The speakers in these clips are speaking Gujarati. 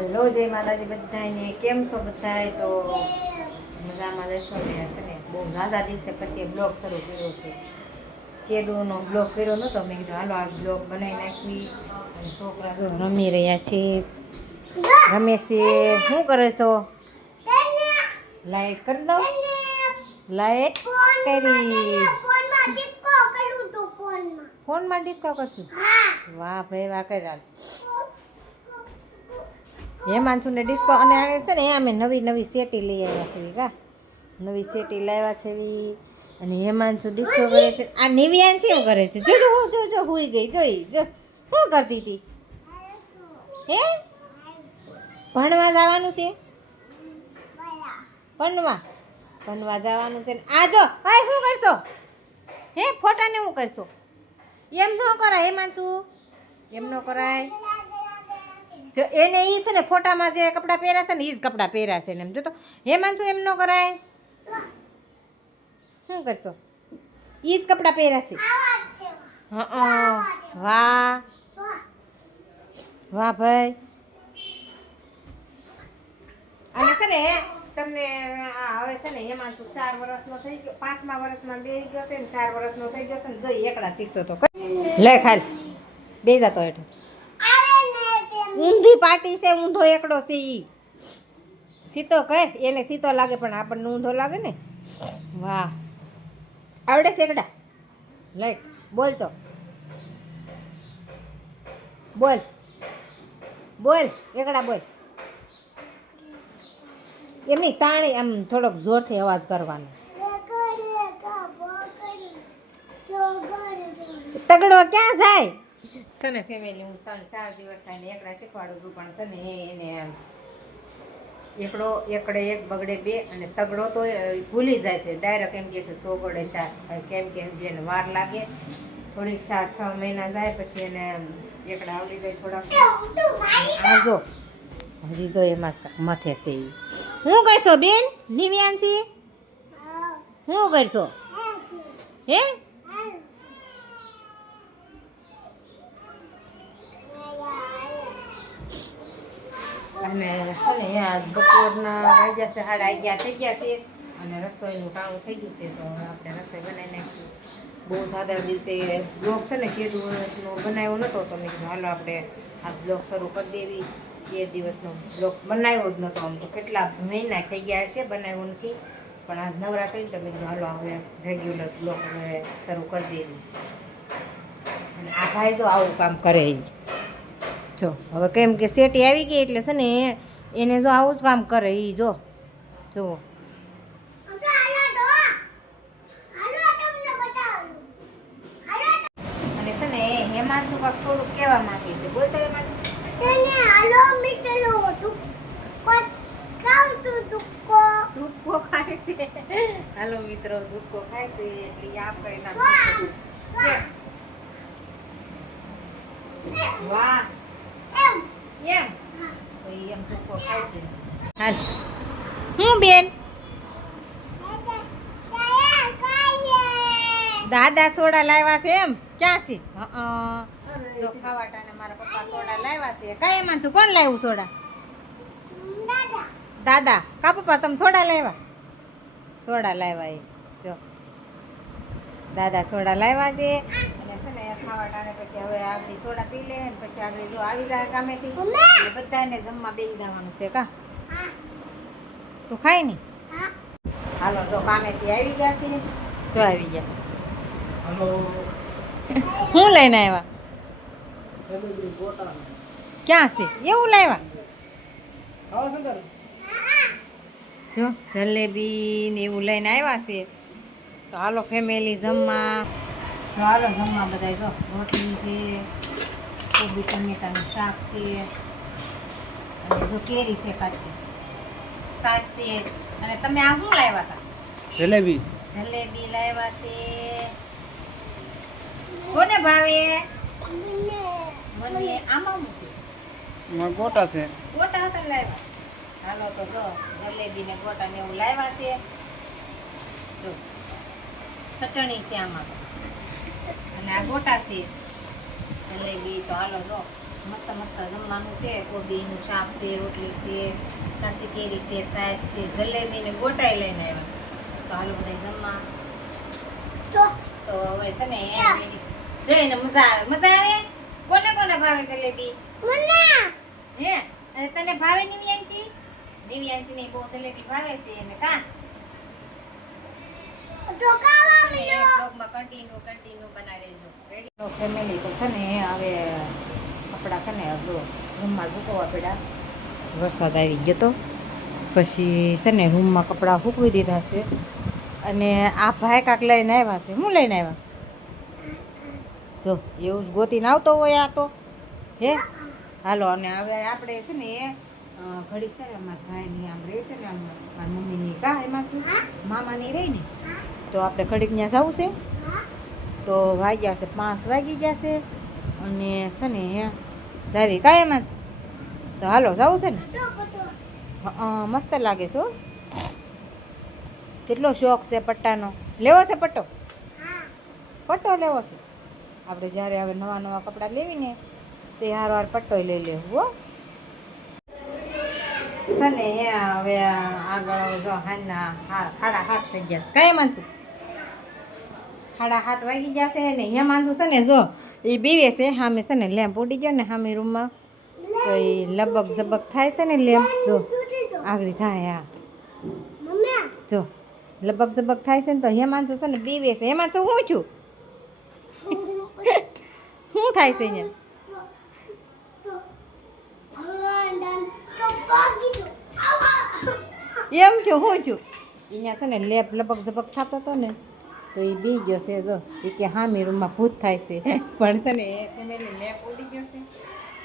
હલો જય માતાજી બધાને કેમ છો બધાય તો મજામાં રહેશો ને છે ને બહુ ઝાઝા દિવસે પછી બ્લોગ શરૂ કર્યો છે કેદુનો બ્લોગ કર્યો નહોતો મેં કીધું હાલો આ બ્લોગ બનાવી નાખી અને છોકરા જો રમી રહ્યા છે રમેશ શું કરે તો લાઈટ કરી દો લાઈટ કરી ફોનમાં ડિસ્કો કરશું વાહ ભાઈ વાહ કર્યા હેમાંશુને ડિસ્કો અને આવે છે ને અમે નવી નવી સેટી લઈ આવ્યા છે કા નવી સેટી લાવ્યા છે અને હેમાંશુ ડિસ્કો કરે છે આ નિવિયાન છે એવું કરે છે જો જો જો જો હુઈ ગઈ જોઈ જો શું કરતી હતી હે ભણવા જવાનું છે ભણવા જવાનું છે આ જો હાય શું કરશો હે ફોટાને શું કરશો એમ ન કરાય હેમાંશુ એમ ન કરાય જો એને ઈ છે ને ફોટામાં જે કપડાં પહેરાશે ને ઈ જ કપડાં પહેરાશે ને એમ જો તો હેમાંશુ એમ ન કરાય શું કરશો ઈ જ કપડાં પહેરાશે વાહ વાહ ભાઈ અને છે ને તમને હવે છે ને હેમાંશુ 4 વર્ષનો થઈ ગયો 5મા વર્ષમાં બેસી ગયો છે ને 4 વર્ષનો થઈ ગયો છે ને જોઈ એકડા શીખતો તો લે ખાલ બે જતો હેઠો ઊંધી પાટી છે ઊંધો એકડો છે ઈ સીતો કહે એને સીતો લાગે પણ આપણને ઊંધો લાગે ને વાહ આવડે છે એકડા લઈ બોલ તો બોલ બોલ એકડા બોલ એમની તાણી આમ થોડોક જોરથી અવાજ કરવાનો તગડો ક્યાં જાય છે ને ફેમિલી હું 3-4 દિવસ થાય ને એકડા શીખવાડું છું પણ છે ને એને એકડો એકડે એક બગડે બે અને તગડો તો ભૂલી જાય છે ડાયરેક્ટ એમ કહે છે સોગડે શાક કેમ કે હજી એને વાર લાગે થોડીક 4-6 મહિના જાય પછી એને એકડા આવડી જાય થોડાક જો હજી તો એમાં માથે છે શું કરશો બેન નિવ્યાંશી શું કરશો હે અને છે ને આજ બપોરના વાગ્યા છે 11:30 થઈ ગયા છે અને રસોઈનું ટાણું થઈ ગયું છે તો આપણે રસોઈ બનાવી નાખીશું બહુ સાદા દિવસે બ્લોગ છે ને કેદું વર્ષનો બનાવ્યો નહોતો તો મેં કીધું હાલો આપણે આ બ્લોગ શરૂ કરી દેવી કે દિવસનો બ્લોગ બનાવ્યો જ નહોતો આમ તો કેટલા મહિના થઈ ગયા છે બનાવ્યો નથી પણ આજ નવરા થઈને તો મેં કીધું હાલો હવે રેગ્યુલર બ્લોગ હવે શરૂ કરી દેવી અને આ ભાઈ તો આવું કામ કરે જો હવે કેમ કે સેટી આવી ગઈ એટલે છે ને એને જો આવું જ કામ કરે એ જો જુઓ અને છે ને હેમાંશુ કાંક થોડુંક કહેવા માંગે છે બોલતો ધુક્કો ખાય છે હાલો મિત્રો ધુક્કો ખાય છે એટલે આપ કરી નાખું વાહ એમ તો એમ ધુક્કો ખાય છે હાલ હું બેન દાદા સોડા લાવ્યા છે એમ ક્યાં છે જો ખાવાટાને મારા પપ્પા સોડા લાવ્યા છે કઈ માં છું કોણ લાવ્યું સોડા દાદા કા પપ્પા તમે સોડા લાવ્યા એ જો દાદા સોડા લાવ્યા છે અને છે ને ખાવાટાને પછી હવે આગળ સોડા પી લે ને પછી આગળ જો આવી જાય ગામેથી એટલે બધાને જમવા બેસી જવાનું છે કા તું ખાય ને હાલો જો કામેથી આવી ગયા છે જો આવી ગયા શું લઈને આવ્યા ક્યાં છે એવું લાવ્યા જો જલેબી ને એવું લઈને આવ્યા છે તો હાલો ફેમિલી જમવા જો હાલો જમવા બધા જો રોટલી છે કોબી ટમેટાનું શાક છે અને જો કેરી છે કાચી છાશ છે અને તમે આ શું લાવ્યા હતા જલેબી લાવ્યા છે કોને ભાવે મને આમાં ગોટા છે ગોટા હતા લાવ્યા હાલો તો જો જલેબી ને ગોટા ને એવું લાવ્યા છે જો ચટણી છે આમાં અને આ ગોટા છે જલેબી તો હાલો જો મસ્ત મસ્ત જમવાનું છે. કોબીનું શાક છે, રોટલી છે, કાચી કેરી છે, સાસ છે, જલેબી ને ગોટાઈ લઈને આવ્યા. તો હાલો બધા જમવા. તો હવે છે ને જોઈને મજા આવે. મજા આવે? કોને કોને ભાવે જલેબી? હે? અને તને ભાવે નિવ્યાંશી? નિવ્યાંશી ને બહુ જલેબી ભાવે છે એને કા? બ્લોગમાં કન્ટિન્યુ બનાવી રહેજો. રેડી? તો ફેમિલી તો છે ને હવે કપડા છે ને રૂમમાં સૂકવવા પડ્યા. વરસાદ આવી ગયો તો પછી છે ને રૂમમાં કપડાં સૂકવી દીધા છે. અને આ ભાઈ કાંક લઈને આવ્યા છે. શું લઈને આવ્યા? જો એવું જ ગોતીને આવતો હોય આ તો. હે હાલો. અને હવે આપણે છે ને ઘડીક છે ને અમારા ભાઈની આમ રહે છે ને મારા મમ્મીની કા એમાં મામાની રહી ને તો આપણે ઘડીક ત્યાં જવું છે. તો વાગ્યા છે 5 વાગી ગયા છે. અને છે ને જાવી કા એમાં જ. તો હાલો જવું છે ને. મસ્ત લાગે છે. કેટલો શોખ છે પટ્ટાનો. લેવો છે પટ્ટો? પટ્ટો લેવો છે. આપણે જ્યારે હવે નવા નવા કપડાં લેવીને તે હારવાર પટ્ટો લઈ લેવું હો. છે ને હવે આગળ જો હાંજના 7:30 થઈ ગયા છે. કાંઈ માનશું 7:30 વાગી ગયા છે. ને હે માનશું છે ને જો એ બીવે છે. સામે છે ને લેમ્પ ઉડી ગયો ને સામે રૂમમાં તો એ લબક ઝબક થાય છે ને લેમ્પ જો આગળ થાય. હા જો લબક ઝબક થાય છે ને તો હેમાંશુ છે ને બીવે છે. એમાં તો હું છું શું થાય છે અહીંયા? એમ છું હું છું અહીંયા છે ને લેપ લબક ઝબક થતો હતો ને તો એ બી ગયો છે. જો એ કે હામી રૂમમાં ભૂત થાય છે. પણ છે ને એ ફેમિલી લેપ ઉડી ગયો છે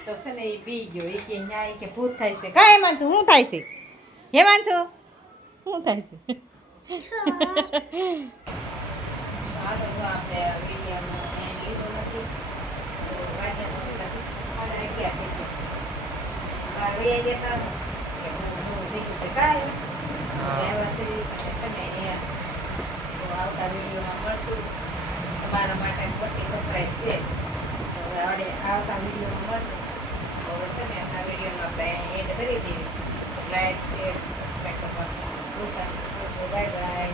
તો છે ને એ બી ગયો. એ કે અહીંયા એ કે ભૂત થાય છે. કાંઈ હેમાંશુ શું થાય છે? હેમાંશુ શું થાય છે? હા તો જો આપણે વિડીયોનો એન્ડ લીધો નથી તો વાગ્યા છે 11:30 બહાર વહી જતા કે હું ભેગું છે કાંઈ તો આવતા વિડીયોમાં મળશું. તમારા માટે મોટી સરપ્રાઈઝ છે. તો હવે આવતા વિડીયોમાં મળશું. તો હવે છે ને આ વિડીયોનો આપણે એન્ડ કરી દઈએ. લાઈક શેર સબસ્ક્રાઈબ કરવાનું ભૂલતા નહીં. Bye bye.